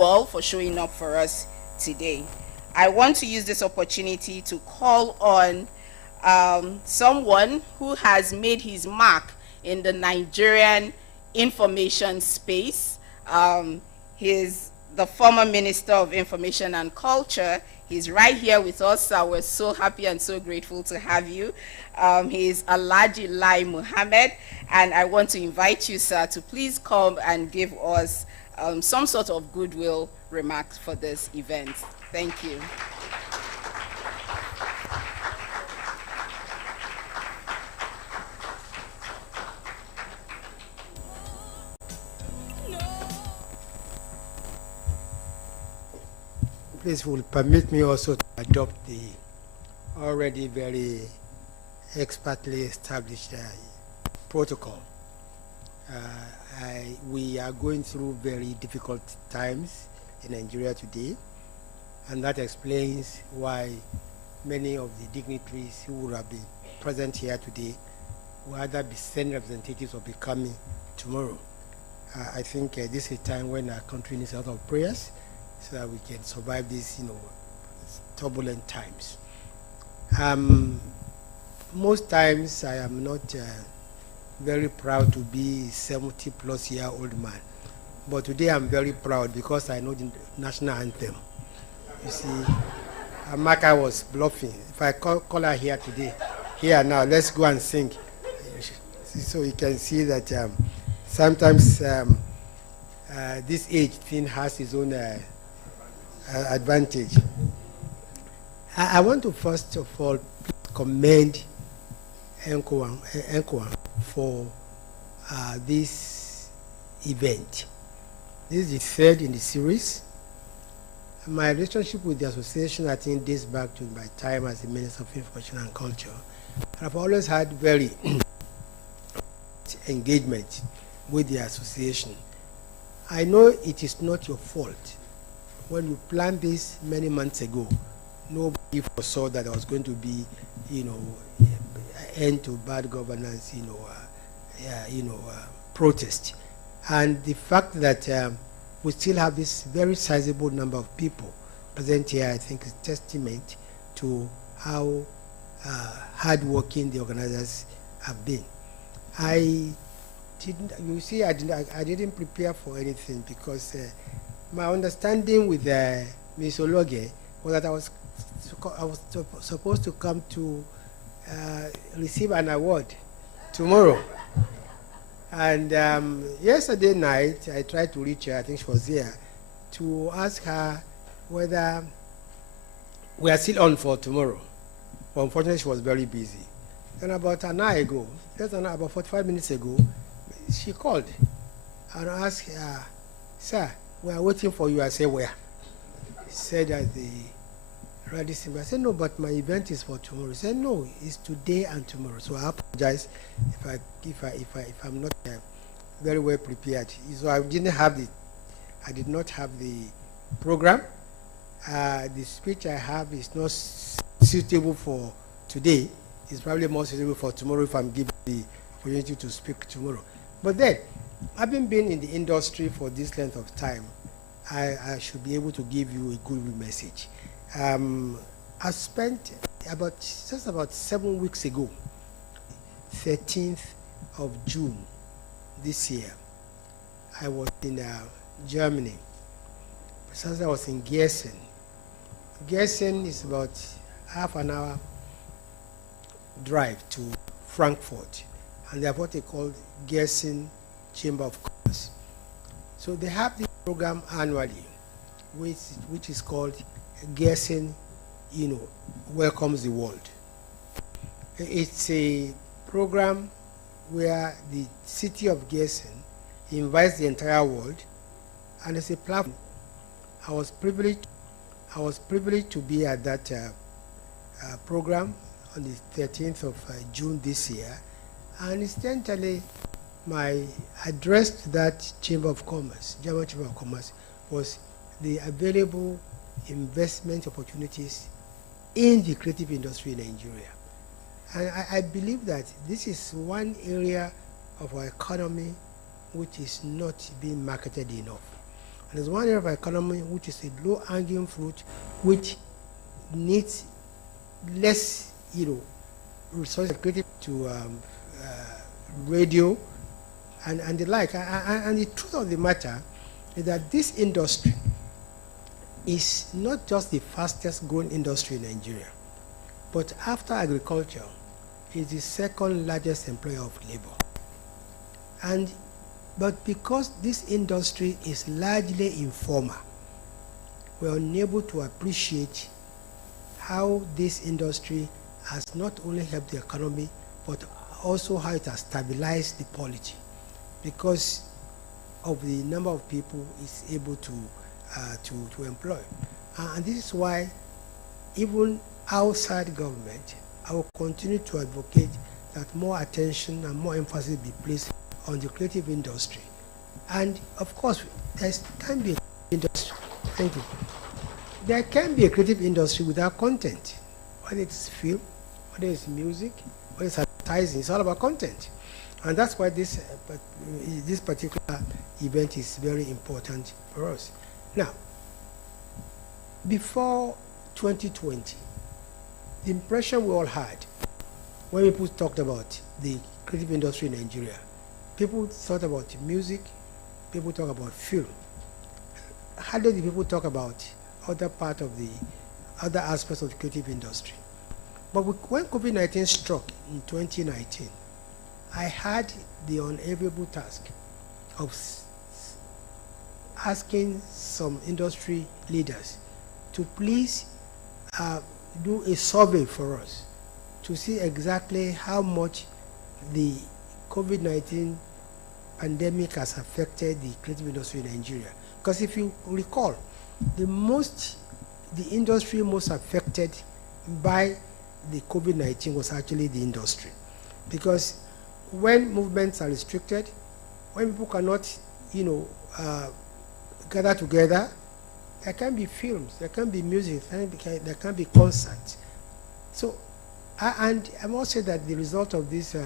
you all for showing up for us today. I want to use this opportunity to call on someone who has made his mark in the Nigerian information space. He's the former Minister of Information and Culture. He's right here with us, so we're so happy and so grateful to have you. He's Alhaji Lai Muhammad, and I want to invite you, sir, to please come and give us some sort of goodwill remarks for this event. Thank you. Please will permit me also to adopt the already very expertly established protocol. We are going through very difficult times in Nigeria today, and that explains why many of the dignitaries who would have been present here today will either be Senate representatives or be coming tomorrow. I think this is a time when our country needs a lot of prayers so that we can survive these, turbulent times. Most times I am not very proud to be a 70-plus-year-old man, but today I'm very proud because I know the national anthem. You see, Amaka was bluffing. If I call her here today, here now, let's go and sing. So you can see that sometimes this age thing has its own advantage. I want to first of all commend Enkowan for this event. This is the third in the series. My relationship with the association, I think, dates back to my time as the Minister of Information and Culture. I've always had very engagement with the association. I know it is not your fault. When you planned this many months ago, nobody foresaw that there was going to be, end to bad governance, protest. And the fact that we still have this very sizable number of people present here, I think, is testament to how hardworking the organizers have been. I didn't prepare for anything because my understanding with Ms. Ologe was that I was supposed to come to receive an award tomorrow. And yesterday night, I tried to reach her, I think she was there, to ask her whether we are still on for tomorrow. But unfortunately, she was very busy. Then about an hour ago, about 45 minutes ago, she called and asked, sir, we are waiting for you. I said, where? He said that the Radisson. I said, no, but my event is for tomorrow. He said, no, it's today and tomorrow. So I apologize if I'm not very well prepared. So I did not have the program. The speech I have is not suitable for today. It's probably more suitable for tomorrow if I'm given the opportunity to speak tomorrow. But then, having been in the industry for this length of time, I should be able to give you a good message. I spent just about 7 weeks ago, 13th of June this year, I was in Germany. Since I was in Gießen. Gießen is about half an hour drive to Frankfurt, and they have what they call Gießen Chamber of Commerce. So they have this program annually, which is called Gießen, Welcomes the World. It's a program where the city of Gießen invites the entire world, and it's a platform. I was privileged to be at that program on the 13th of June this year, and incidentally, my address to that Chamber of Commerce, German Chamber of Commerce, was the available investment opportunities in the creative industry in Nigeria. And I believe that this is one area of our economy which is not being marketed enough. And there's one area of our economy which is a low-hanging fruit, which needs less, resources created to radio and the like. And the truth of the matter is that this industry is not just the fastest growing industry in Nigeria, but after agriculture, is the second largest employer of labor. But because this industry is largely informal, we're unable to appreciate how this industry has not only helped the economy, but also how it has stabilized the polity, because of the number of people it's able to employ. And this is why, even outside government, I will continue to advocate that more attention and more emphasis be placed on the creative industry. And of course, there can be a industry. Thank you. There can be a creative industry without content. Whether it's film, whether it's music, whether it's advertising, it's all about content. And that's why this particular event is very important for us. Now, before 2020, the impression we all had when people talked about the creative industry in Nigeria, people thought about music, people talk about film. Hardly did people talk about other aspects of the creative industry. But when COVID-19 struck in 2019, I had the unenviable task of asking some industry leaders to please do a survey for us to see exactly how much the COVID-19 pandemic has affected the creative industry in Nigeria. Because if you recall, the industry most affected by the COVID-19 was actually the industry. Because when movements are restricted, when people cannot, gather together, there can be films, there can be music, there can be concerts. So, and I must say that the result of this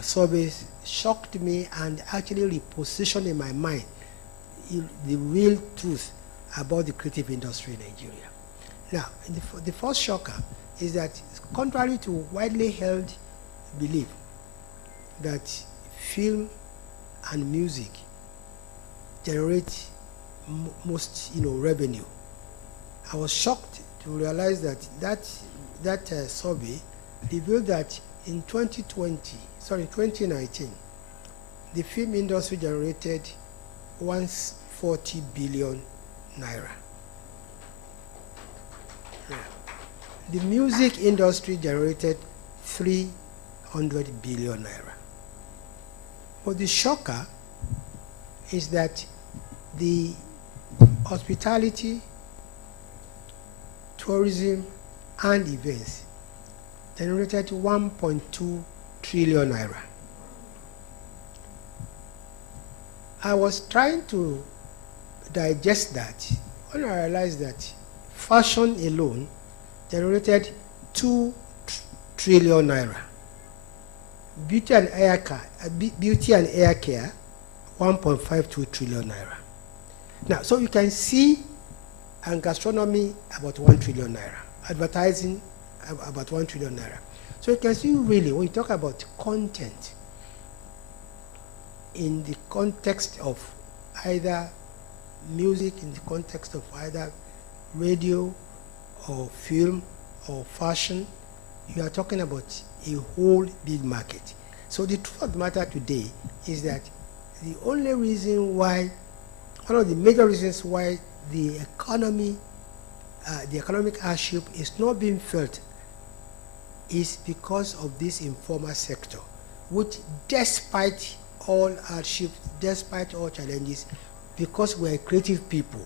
survey shocked me and actually repositioned in my mind the real truth about the creative industry in Nigeria. Now, the first shocker is that, contrary to widely held belief that film and music generate most revenue, I was shocked to realize that survey revealed that in 2019, the film industry generated 140 billion naira. Yeah. The music industry generated 300 billion naira. But the shocker is that the hospitality, tourism, and events generated 1.2 trillion naira. I was trying to digest that when I realized that fashion alone generated 2 trillion naira. Beauty and hair care, 1.52 trillion naira. Now, so you can see, and gastronomy about 1 trillion naira, advertising about 1 trillion naira. So you can see, really, when you talk about content in the context of either music, in the context of either radio or film or fashion, you are talking about a whole big market. So the truth of the matter today is that the only reason why, one of the major reasons why the economic hardship is not being felt is because of this informal sector, which, despite all hardships, despite all challenges, because we're creative people,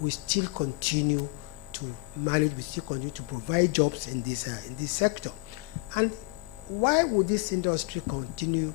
we still continue to manage, we still continue to provide jobs in this sector. And why would this industry continue